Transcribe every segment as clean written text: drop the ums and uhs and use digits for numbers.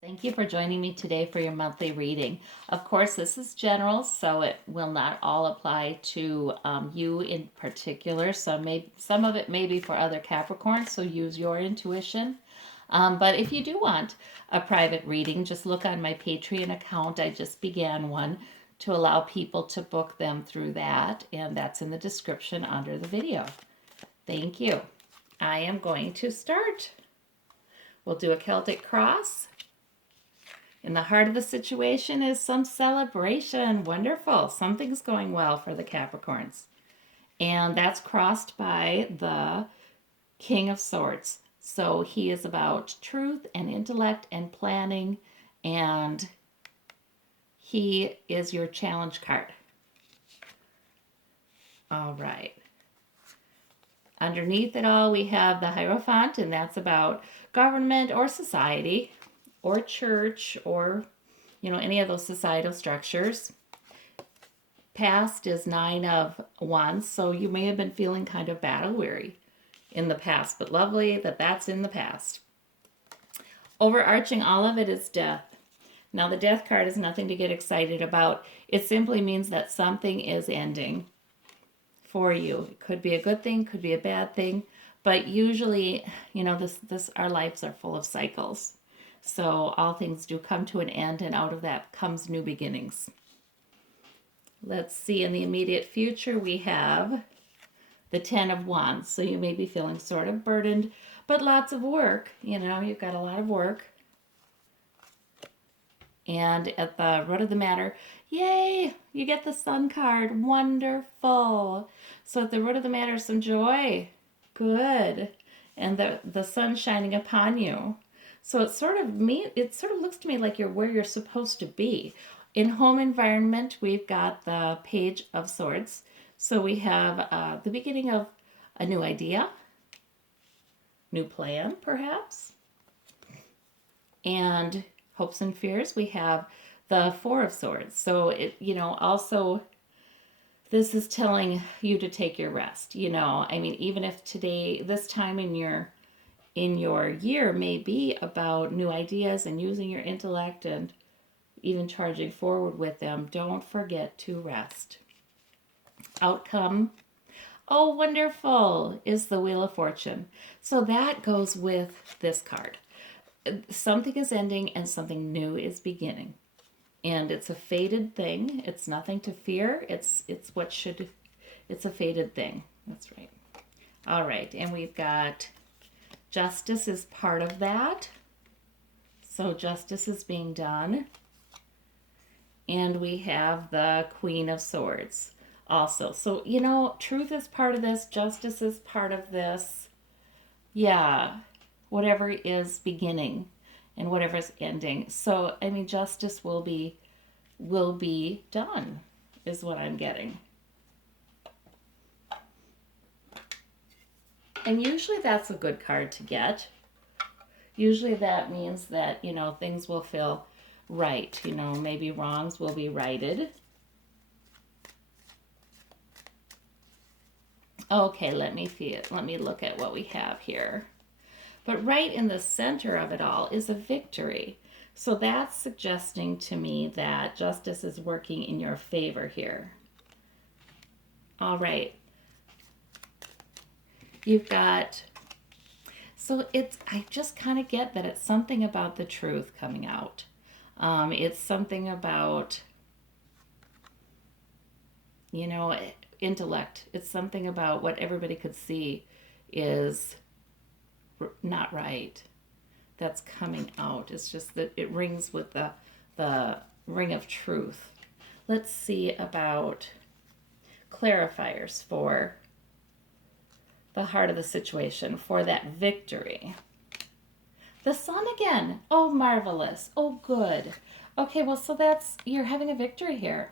Thank you for joining me today for your monthly reading. Of course, this is general, so it will not all apply to you in particular. Some of it may be for other Capricorns, so use your intuition. But if you do want a private reading, just look on my Patreon account. I just began one to allow people to book them through that, and that's in the description under the video. Thank you. I am going to start. We'll do a Celtic cross. In the heart of the situation is some celebration. Wonderful. Something's going well for the Capricorns. And that's crossed by the King of Swords. So he is about truth and intellect and planning, and he is your challenge card. All right. Underneath it all, we have the Hierophant, and that's about government or society or church or, any of those societal structures. Past is 9 of Wands, so you may have been feeling kind of battle weary in the past, but lovely that that's in the past. Overarching all of it is death. Now, the death card is nothing to get excited about. It simply means that something is ending for you. It could be a good thing, could be a bad thing, but usually, our lives are full of cycles. So all things do come to an end, and out of that comes new beginnings. Let's see, in the immediate future, we have the 10 of Wands. So you may be feeling sort of burdened, but lots of work. You've got a lot of work. And at the root of the matter, yay, you get the Sun card. Wonderful. So at the root of the matter, some joy. Good. And the sun shining upon you. So it sort of looks to me like you're where you're supposed to be. In home environment, we've got the Page of Swords. So we have the beginning of a new idea, new plan, perhaps. And hopes and fears, we have the Four of Swords. So also this is telling you to take your rest. Even if this time in your year may be about new ideas and using your intellect and even charging forward with them, don't forget to rest. Outcome, oh, wonderful, is the Wheel of Fortune. So that goes with this card. Something is ending and something new is beginning. And it's a fated thing. It's nothing to fear. It's a fated thing. That's right. All right, and we've got justice is part of that. So justice is being done. And we have the Queen of Swords also. So, truth is part of this. Justice is part of this. Yeah, whatever is beginning and whatever is ending. So, justice will be done is what I'm getting. And usually that's a good card to get. Usually that means that, things will feel right. Maybe wrongs will be righted. Okay, let me look at what we have here. But right in the center of it all is a victory. So that's suggesting to me that justice is working in your favor here. All right. You've got, I just kind of get that it's something about the truth coming out. It's something about, intellect. It's something about what everybody could see is not right. That's coming out. It's just that it rings with the ring of truth. Let's see about clarifiers for the heart of the situation, for that victory. The sun again. Oh, marvelous. Oh, good. Okay, well, so you're having a victory here.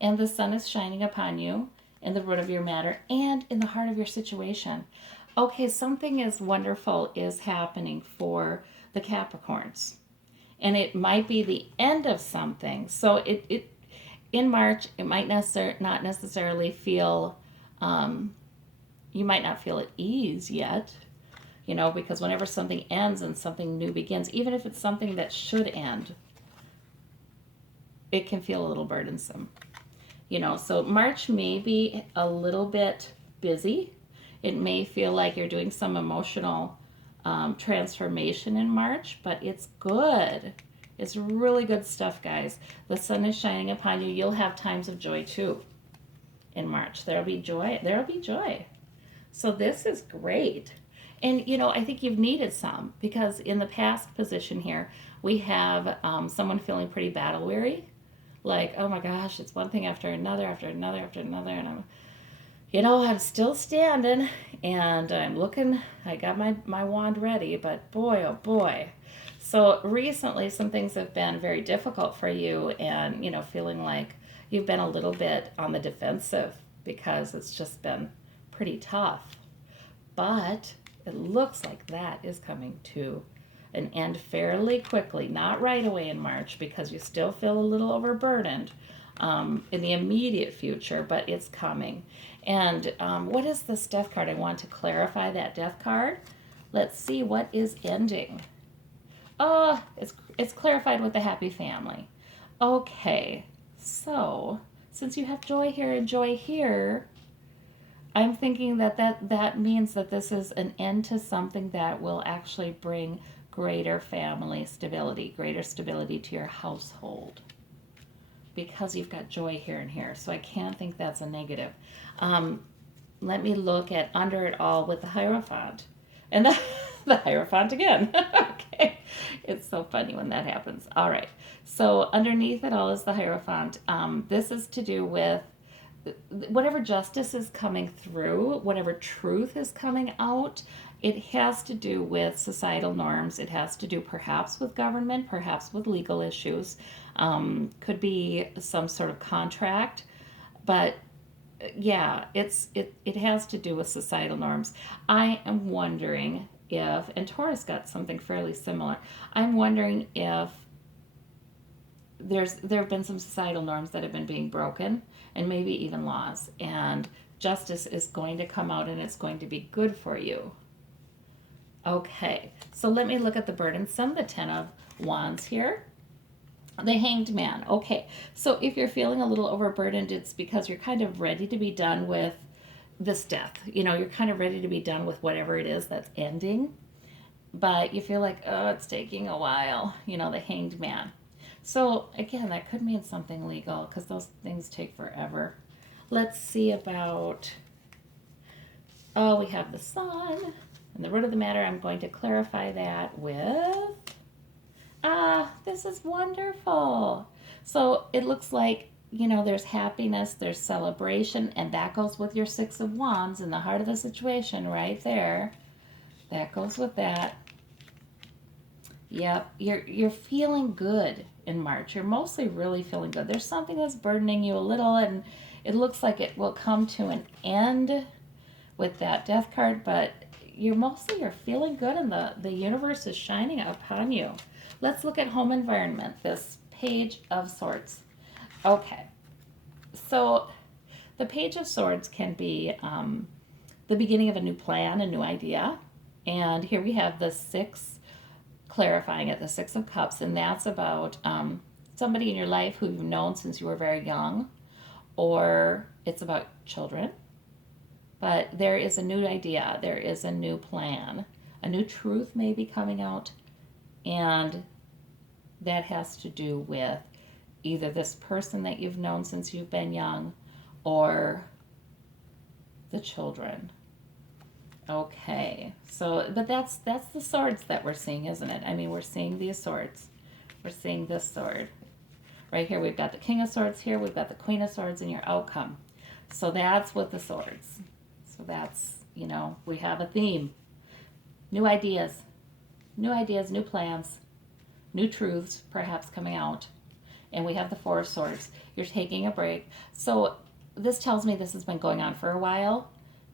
And the sun is shining upon you in the root of your matter and in the heart of your situation. Okay, something is wonderful is happening for the Capricorns. And it might be the end of something. So it in March, it might not necessarily feel, you might not feel at ease yet. because whenever something ends and something new begins, even if it's something that should end, it can feel a little burdensome. So March may be a little bit busy. It may feel like you're doing some emotional transformation in March, but it's good. It's really good stuff, guys. The sun is shining upon you. You'll have times of joy too in March. There'll be joy. There'll be joy. So this is great. And, I think you've needed some because in the past position here, we have someone feeling pretty battle weary. Like, oh my gosh, it's one thing after another, after another, after another. And I'm still standing and I'm looking, I got my wand ready, but boy, oh boy. So recently some things have been very difficult for you and, feeling like you've been a little bit on the defensive because it's just been pretty tough. But it looks like that is coming to an end fairly quickly, not right away in March because you still feel a little overburdened in the immediate future, but it's coming. And what is this death card? I want to clarify that death card. Let's see what is ending. It's clarified with the happy family. Okay, so since you have joy here and joy here, I'm thinking that means that this is an end to something that will actually bring greater family stability, greater stability to your household. Because you've got joy here and here. So I can't think that's a negative. Let me look at under it all with the Hierophant. And the Hierophant again. Okay. It's so funny when that happens. All right. So underneath it all is the Hierophant. This is to do with whatever justice is coming through, whatever truth is coming out. It has to do with societal norms. It has to do perhaps with government, perhaps with legal issues. Could be some sort of contract. But yeah, it has to do with societal norms. I am wondering if, and Taurus got something fairly similar, I'm wondering if there have been some societal norms that have been being broken and maybe even laws, and justice is going to come out and it's going to be good for you. Okay, so let me look at the burdensome, the 10 of Wands here. The Hanged Man. Okay, so if you're feeling a little overburdened, it's because you're kind of ready to be done with this death. You're kind of ready to be done with whatever it is that's ending, but you feel like, oh, it's taking a while, the Hanged Man. So again, that could mean something legal because those things take forever. Let's see about, we have the Sun and the root of the matter. I'm going to clarify that with, this is wonderful. So it looks like, there's happiness, there's celebration, and that goes with your 6 of Wands in the heart of the situation right there. That goes with that. Yep, you're feeling good in March. You're mostly really feeling good. There's something that's burdening you a little, and it looks like it will come to an end with that death card, but you're feeling good, and the universe is shining upon you. Let's look at home environment, this Page of Swords. Okay, so the Page of Swords can be the beginning of a new plan, a new idea, and here we have the 6 clarifying it, the 6 of Cups, and that's about somebody in your life who you've known since you were very young, or it's about children. But there is a new idea, there is a new plan, a new truth may be coming out, and that has to do with either this person that you've known since you've been young or the children. Okay, so, but that's the swords that we're seeing, isn't it? I mean, we're seeing these swords. We're seeing this sword. Right here, we've got the King of Swords here, we've got the Queen of Swords and your outcome. So that's with the swords. So that's, we have a theme. New ideas, new plans, new truths perhaps coming out. And we have the 4 of Swords. You're taking a break. So this tells me this has been going on for a while.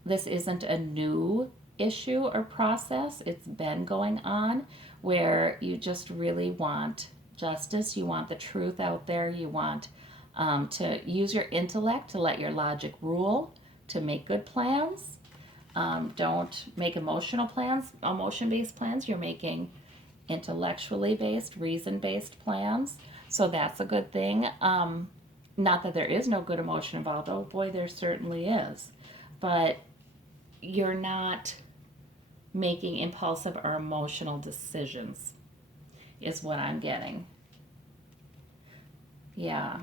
This isn't a new issue or process. It's been going on where you just really want justice. You want the truth out there. You want to use your intellect to let your logic rule, to make good plans. Don't make emotional plans, emotion-based plans. You're making intellectually based, reason-based plans. So that's a good thing. Not that there is no good emotion involved. Oh boy, there certainly is. But you're not making impulsive or emotional decisions, is what I'm getting. Yeah.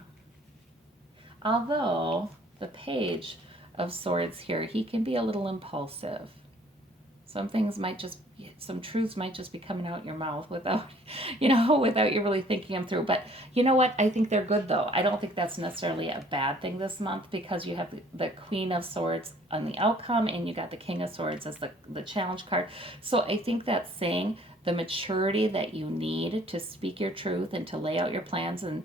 Although the Page of Swords here, he can be a little impulsive. Some things might just, some truths might just be coming out your mouth without, without you really thinking them through. But you know what? I think they're good though. I don't think that's necessarily a bad thing this month, because you have the Queen of Swords on the outcome, and you got the King of Swords as the challenge card. So I think that's saying the maturity that you need to speak your truth and to lay out your plans and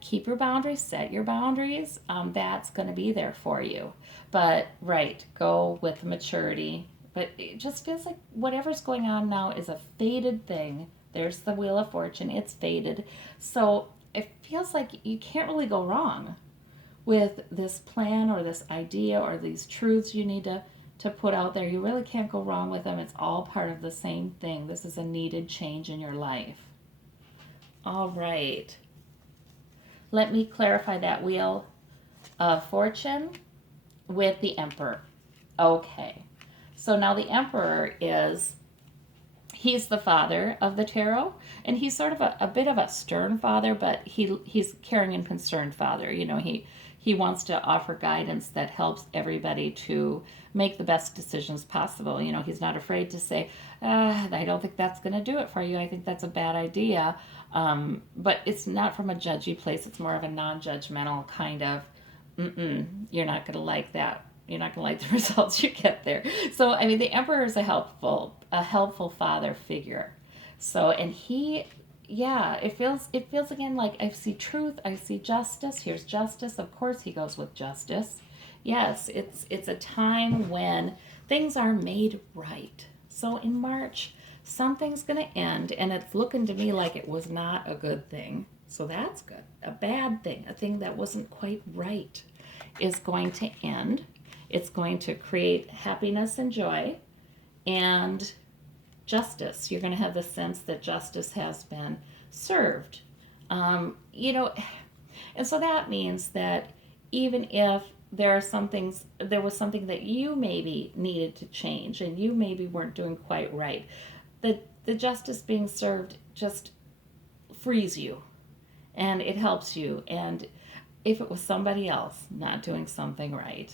keep your boundaries, set your boundaries. That's going to be there for you. But right, go with maturity. But it just feels like whatever's going on now is a fated thing. There's the Wheel of Fortune, it's fated. So it feels like you can't really go wrong with this plan or this idea or these truths you need to put out there. You really can't go wrong with them. It's all part of the same thing. This is a needed change in your life. All right. Let me clarify that Wheel of Fortune with the Emperor. Okay. So now the Emperor he's the father of the tarot, and he's sort of a bit of a stern father, but he's caring and concerned father. He wants to offer guidance that helps everybody to make the best decisions possible. He's not afraid to say, I don't think that's going to do it for you. I think that's a bad idea. But it's not from a judgy place. It's more of a non-judgmental kind of, you're not going to like that. You're not going to like the results you get there. So, I mean, the Emperor is a helpful father figure. So, and it feels again like I see truth, I see justice. Here's justice. Of course, he goes with justice. Yes, it's a time when things are made right. So in March, something's going to end, and it's looking to me like it was not a good thing. So that's good. A bad thing, a thing that wasn't quite right, is going to end. It's going to create happiness and joy and justice. You're going to have the sense that justice has been served. And so that means that even if there was something that you maybe needed to change and you maybe weren't doing quite right, the justice being served just frees you and it helps you. And if it was somebody else not doing something right,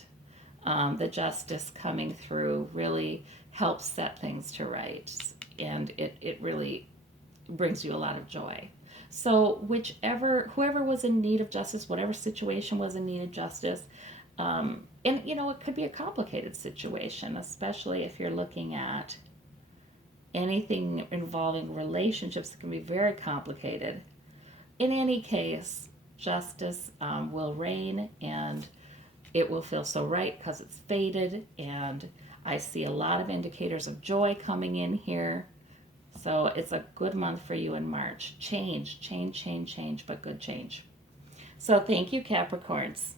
the justice coming through really helps set things to rights, and it really brings you a lot of joy. So whoever was in need of justice, whatever situation was in need of justice, and it could be a complicated situation, especially if you're looking at anything involving relationships. It can be very complicated. In any case, justice will reign, and it will feel so right because it's fated, and I see a lot of indicators of joy coming in here. So it's a good month for you in March. Change, but good change. So thank you, Capricorns.